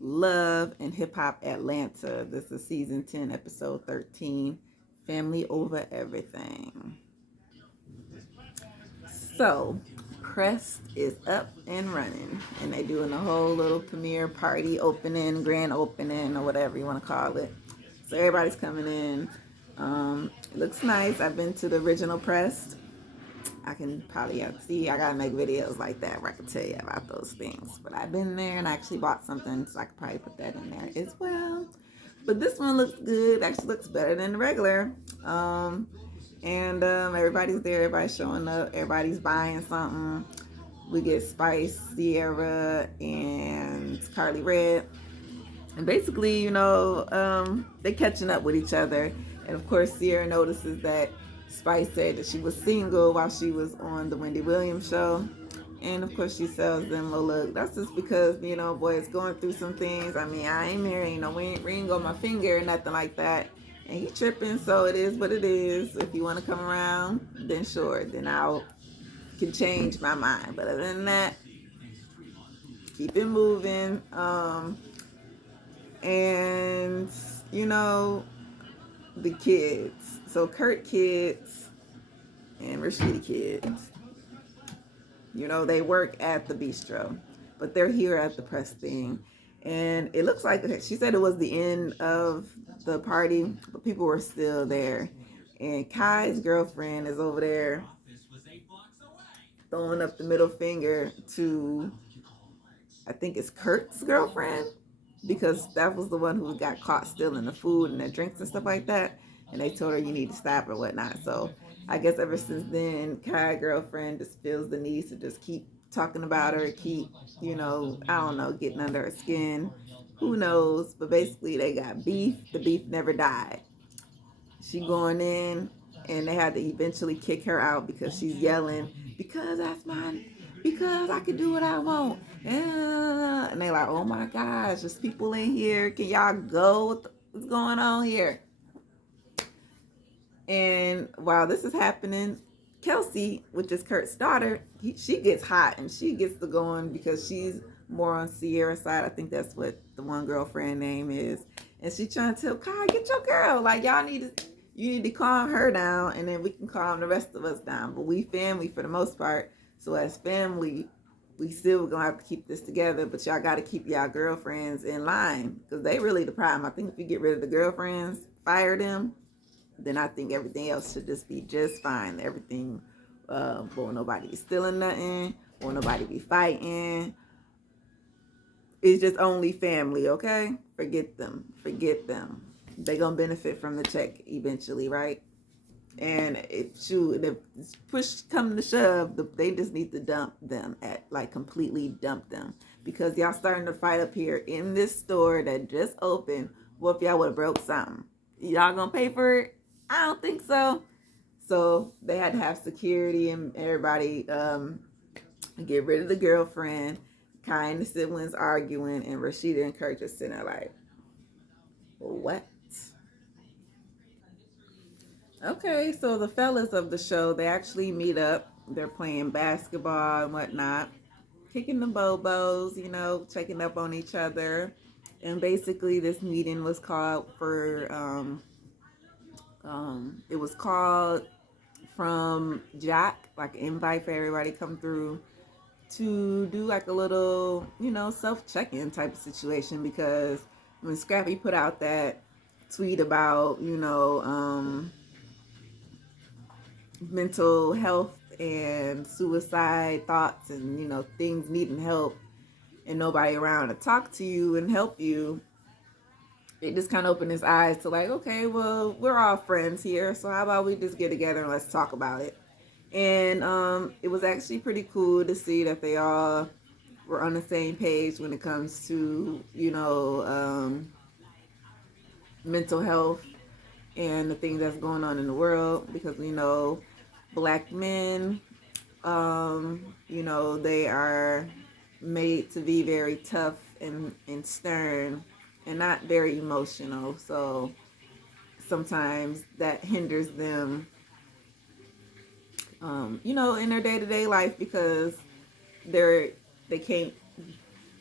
Love and Hip Hop Atlanta. This is season 10, episode 13, Family Over Everything. So, Crest is up and running, and they doing a whole little premiere party opening, grand opening, or whatever you want to call it. So everybody's coming in. It looks nice. I've been to the original Prest. I can probably see. I gotta make videos like that where I can tell you about those things. But I've been there and I actually bought something, so I could probably put that in there as well. But this one looks good. Actually, looks better than the regular. And everybody's there. Everybody's showing up. Everybody's buying something. We get Spice, Sierra, and Carly Red. And basically, they're catching up with each other. And of course, Sierra notices that Spice said that she was single while she was on the Wendy Williams show. And of course, she tells them, well, look, that's just because, boy, it's going through some things. I mean, I ain't married, ring on my finger or nothing like that. And he tripping, so it is what it is. If you want to come around, then sure, then I'll can change my mind. But other than that, keep it moving. And you know the kids. So Kurt kids and Rashida kids. They work at the bistro, but they're here at the press thing. And it looks like she said it was the end of the party, but people were still there. And Kai's girlfriend is over there throwing up the middle finger to, I think it's Kurt's girlfriend, because that was the one who got caught stealing the food and the drinks and stuff like that. And they told her you need to stop or whatnot. So I guess ever since then, Kai's girlfriend just feels the need to just keep talking about her, keep, I don't know, getting under her skin. Who knows? But basically, they got beef. The beef never died. She going in, and they had to eventually kick her out because she's yelling, because that's mine, because I can do what I want. And they like, oh my gosh, there's people in here. Can y'all go? What's going on here? And while this is happening, Kelsey, which is Kurt's daughter, she gets hot and she gets to going because she's more on Sierra's side. I think that's what the one girlfriend name is. And she trying to tell Kai, get your girl. Like, you need to calm her down, and then we can calm the rest of us down. But we family for the most part. So as family, we still gonna have to keep this together. But y'all got to keep y'all girlfriends in line, because they really the problem. I think if you get rid of the girlfriends, fire them, then I think everything else should just be just fine. Everything, won't nobody be stealing nothing, won't nobody be fighting. It's just only family, okay? Forget them. Forget them. They gonna benefit from the check eventually, right? And if push come to shove, they just need to dump them, completely dump them, because y'all starting to fight up here in this store that just opened. What if y'all would have broke something? Y'all gonna pay for it? I don't think so. So they had to have security and everybody get rid of the girlfriend. Kai and the siblings arguing, and Rashida and Kurt just sitting there like, what? Okay, so the fellas of the show, they actually meet up. They're playing basketball and whatnot, kicking the bobos, checking up on each other. And basically, this meeting was called for, it was called from Jack, like an invite for everybody to come through to do like a little, self-check-in type of situation, because when Scrappy put out that tweet about, mental health and suicide thoughts and, things needing help and nobody around to talk to you and help you, it just kind of opened his eyes to like, okay, well, we're all friends here, so how about we just get together and let's talk about it. And it was actually pretty cool to see that they all were on the same page when it comes to, mental health and the things that's going on in the world, because we know black men, they are made to be very tough and stern and not very emotional. So sometimes that hinders them, in their day-to-day life, because they can't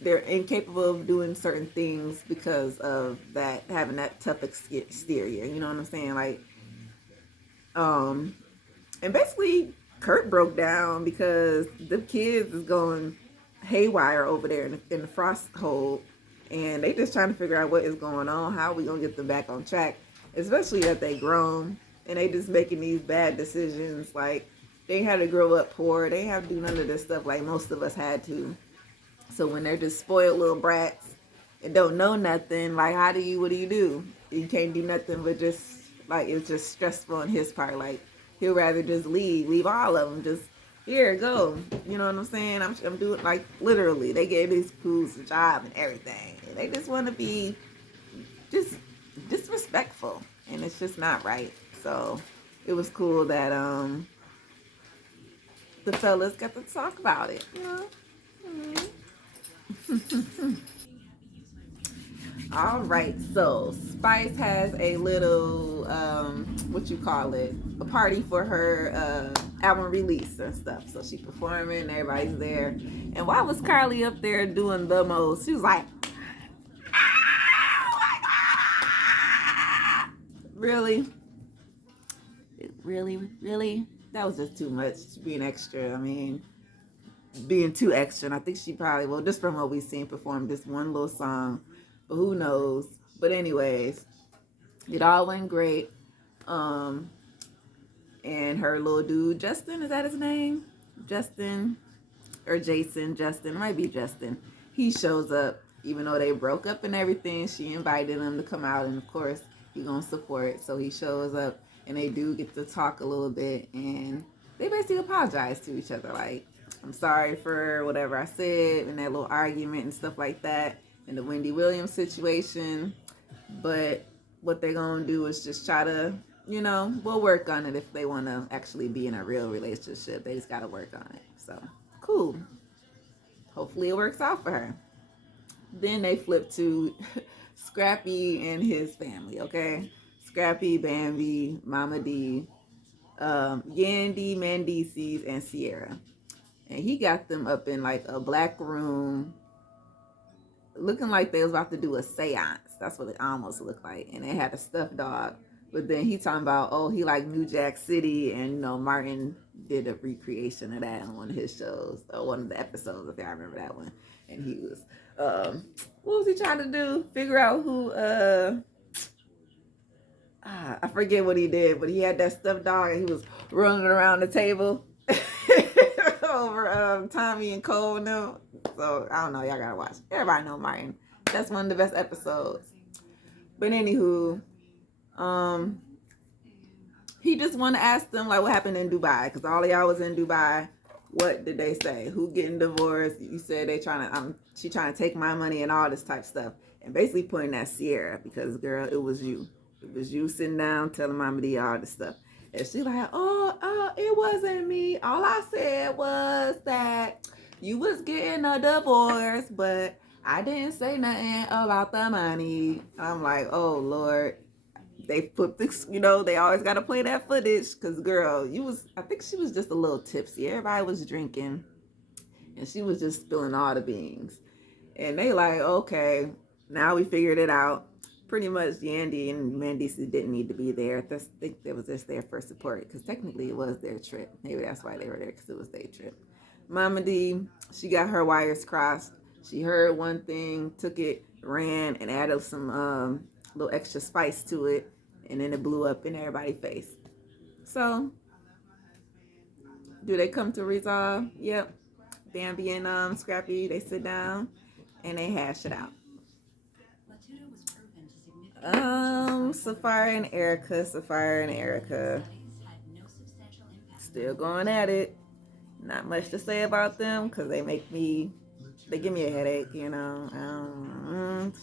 they're incapable of doing certain things because of that, having that tough exterior. You know what I'm saying? Like, um, and basically, Kurt broke down because the kids is going haywire over there in the frost hole, and they just trying to figure out what is going on. How are we gonna get them back on track? Especially that they grown and they just making these bad decisions. Like, they had to grow up poor. They have to do none of this stuff like most of us had to. So when they're just spoiled little brats and don't know nothing, like, what do you do? You can't do nothing but just, like, it's just stressful on his part. Like, he'll rather just leave all of them. Just, here, go. You know what I'm saying? I'm doing, like, literally. They gave these fools a job and everything. And they just want to be just disrespectful. And it's just not right. So it was cool that the fellas got to talk about it, you know? Mm-hmm. All right, so Spice has a little, what you call it, a party for her album release and stuff. So she performing, everybody's there. And why was Carly up there doing the most? She was like, ah! Really? Really? That was just too much, being extra. I mean, being too extra. And I think she probably, well, just from what we've seen, performed this one little song. But who knows? But anyways, it all went great. Um, and her little dude, Justin, is that his name? Justin or Jason? Justin, it might be Justin. He shows up, even though they broke up and everything. She invited him to come out, and of course, he gonna support. So he shows up, and they do get to talk a little bit, and they basically apologize to each other, like, I'm sorry for whatever I said in that little argument and stuff like that, in the Wendy Williams situation. But what they're gonna do is just try to, we'll work on it if they want to actually be in a real relationship. They just gotta work on it. So cool. Hopefully it works out for her. Then they flip to Scrappy and his family. Okay, Scrappy, Bambi, Mama D, Yandy, Mendices, and Sierra. And he got them up in like a black room, looking like they was about to do a seance. That's what it almost looked like. And they had a stuffed dog. But then he talking about, oh, he like New Jack City. And, Martin did a recreation of that on one of his shows. Or one of the episodes, if I remember that one. And he was, what was he trying to do? Figure out who, I forget what he did. But he had that stuffed dog and he was running around the table. Over Tommy and Cole and them. So I don't know, y'all gotta watch. Everybody know Martin. That's one of the best episodes. But anywho, he just want to ask them like what happened in Dubai, because all of y'all was in Dubai. What did they say? Who getting divorced? You said they trying to she trying to take my money and all this type stuff, and basically pointing at Sierra, because girl, it was you. It was you sitting down telling Mama D all this stuff. And she like, oh, it wasn't me. All I said was that you was getting a divorce, but I didn't say nothing about the money. I'm like, oh, Lord. They flipped this, they always got to play that footage. Because, girl, I think she was just a little tipsy. Everybody was drinking. And she was just spilling all the beans. And they like, okay, now we figured it out. Pretty much Yandy and Mandy didn't need to be there. I think they was just there for support, because technically it was their trip. Maybe that's why they were there, because it was their trip. Mama D, she got her wires crossed. She heard one thing, took it, ran, and added some little extra spice to it, and then it blew up in everybody's face. So, do they come to resolve? Yep. Bambi and Scrappy, they sit down and they hash it out. Sapphire and Erica. Still going at it. Not much to say about them, because they give me a headache,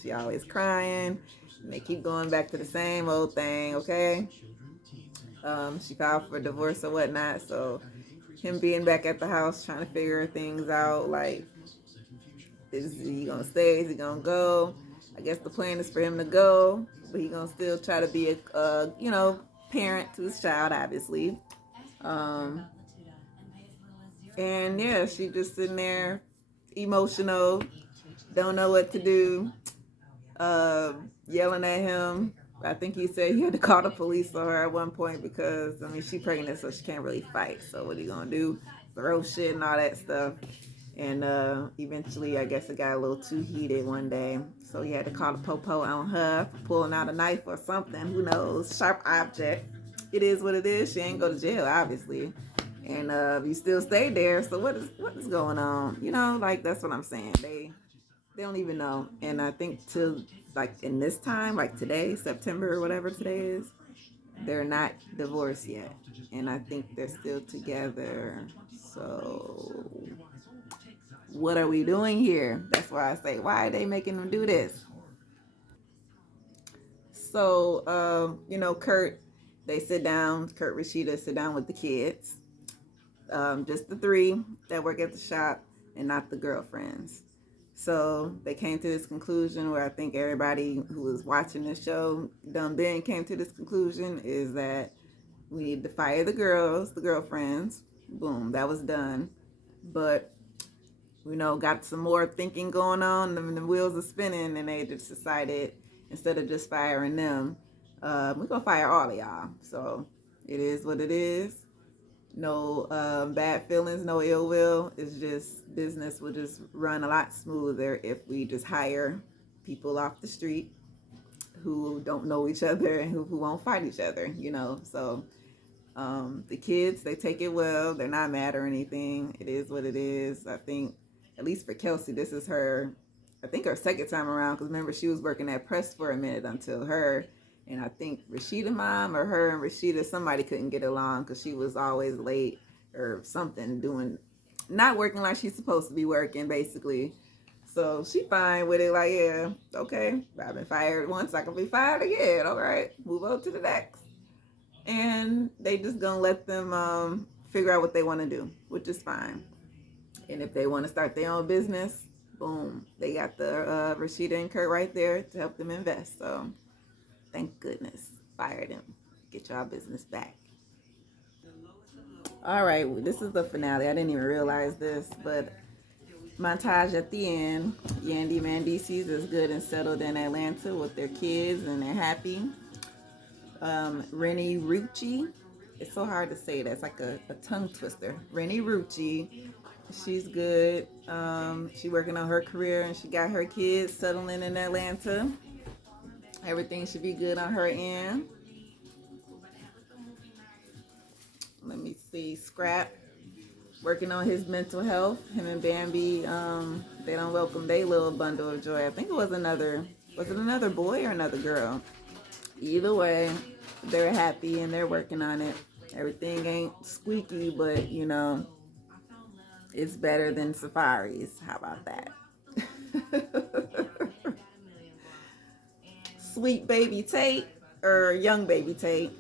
She always crying. And they keep going back to the same old thing, okay? She filed for divorce or whatnot, so him being back at the house trying to figure things out, like, is he gonna stay? Is he gonna go? I guess the plan is for him to go, but he gonna still try to be a parent to his child, obviously. And yeah, she just sitting there emotional, don't know what to do, yelling at him. I think he said he had to call the police on her at one point because, I mean, she's pregnant, so she can't really fight. So what are you gonna do? Throw shit and all that stuff. And eventually, I guess it got a little too heated one day. So he had to call the popo on her for pulling out a knife or something. Who knows? Sharp object. It is what it is. She ain't go to jail, obviously. And you still stay there. So what is going on? You know, like that's what I'm saying. They don't even know. And I think till like in this time, like today, September or whatever today is, they're not divorced yet. And I think they're still together. So what are we doing here? That's why I say, why are they making them do this? So, Kurt, they sit down, Kurt Rashida sit down with the kids, just the three that work at the shop and not the girlfriends. So they came to this conclusion where I think everybody who was watching the show, done then came to this conclusion is that we need to fire the girls, the girlfriends. Boom, that was done. But got some more thinking going on, and the wheels are spinning, and they just decided instead of just firing them, we're gonna fire all of y'all. So it is what it is. No bad feelings, no ill will. It's just business will just run a lot smoother if we just hire people off the street who don't know each other and who won't fight each other. So the kids, they take it well. They're not mad or anything. It is what it is. I think, at least for Kelsey, this is I think her second time around. Because remember, she was working at Press for a minute until her. And I think Rashida mom or her and Rashida, somebody couldn't get along because she was always late or something, not working like she's supposed to be working, basically. So she fine with it, like, yeah, okay, I've been fired once, I can be fired again. All right, move on to the next. And they just gonna let them figure out what they want to do, which is fine. And if they want to start their own business, boom, they got the Rashida and Kurt right there to help them invest. So thank goodness, fired them. Get y'all business back. All right, well, this is the finale. I didn't even realize this, but montage at the end. Yandy Mendices is good and settled in Atlanta with their kids, and they're happy. Rennie Rucci. It's so hard to say that. It's like a tongue twister. Rennie Rucci. She's good. She working on her career and she got her kids settling in Atlanta. Everything should be good on her end. Let me see. Scrap. Working on his mental health. Him and Bambi, they don't welcome their little bundle of joy. I think it was another boy or another girl? Either way, they're happy and they're working on it. Everything ain't squeaky, but it's better than Safari's. How about that? Sweet baby Tate, or young baby Tate,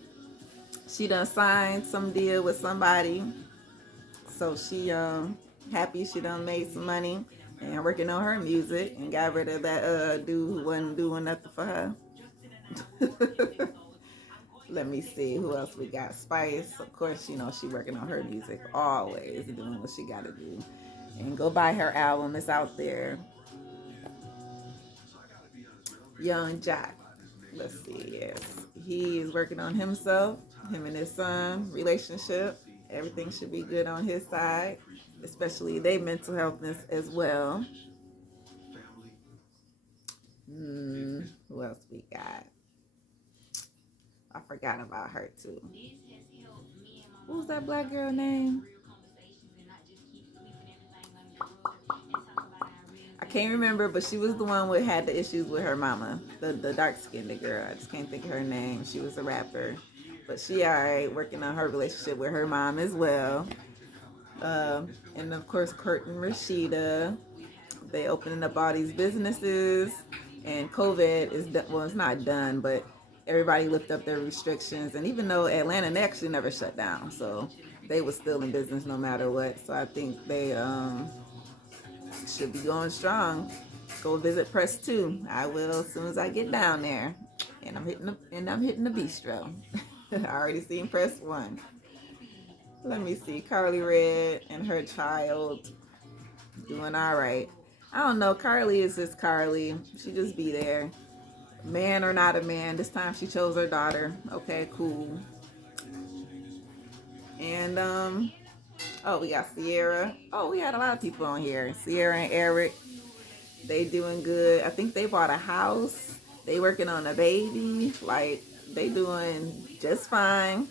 she done signed some deal with somebody. So she happy she done made some money and working on her music and got rid of that dude who wasn't doing nothing for her. Let me see who else we got. Spice, of course, she working on her music, always doing what she got to do. And go buy her album; it's out there. Young Jack. Let's see. Yes, he is working on himself. Him and his son relationship. Everything should be good on his side, especially their mental healthness as well. Who else we got? I forgot about her too. What was that black girl name? I can't remember, but she was the one who had the issues with her mama, the dark skinned girl. I just can't think of her name. She was a rapper, but she alright, working on her relationship with her mom as well. And of course, Kurt and Rashida, they opening up all these businesses, and COVID is well, it's not done, but everybody lift up their restrictions. And even though Atlanta actually never shut down, so they were still in business no matter what. So I think they should be going strong. Go visit Press 2. I will as soon as I get down there. And I'm hitting the bistro. I already seen Press 1. Let me see. Carly Red and her child doing all right. I don't know. Carly is just Carly. She just be there. Man or not a man. This time she chose her daughter. Okay, cool. And oh, we got Sierra. Oh, we had a lot of people on here. Sierra and Eric. They doing good. I think they bought a house. They working on a baby. Like they doing just fine.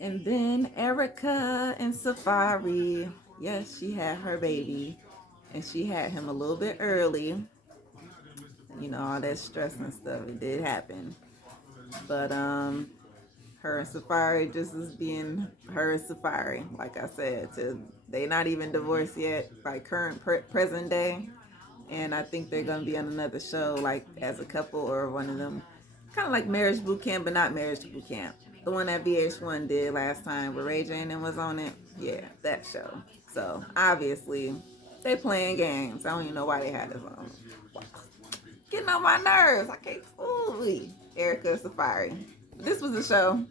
And then Erica and Safari. Yes, she had her baby. And she had him a little bit early. You know, all that stress and stuff. It did happen. But her and Safari just as being her and Safari, like I said, they not even divorced yet, like present day. And I think they're gonna be on another show, like as a couple or one of them, kind of like Marriage Boot Camp, but not Marriage Boot Camp. The one that VH1 did last time, where Ray J and was on it. Yeah, that show. So obviously, they playing games. I don't even know why they had this on. Getting on my nerves. I can't fool me. Erica Safari. This was the show.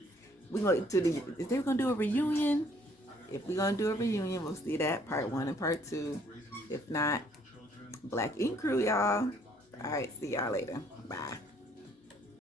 We going to the. Is they gonna do a reunion? If we gonna do a reunion, we'll see that part 1 and part 2. If not, Black Ink Crew, y'all. All right, see y'all later. Bye.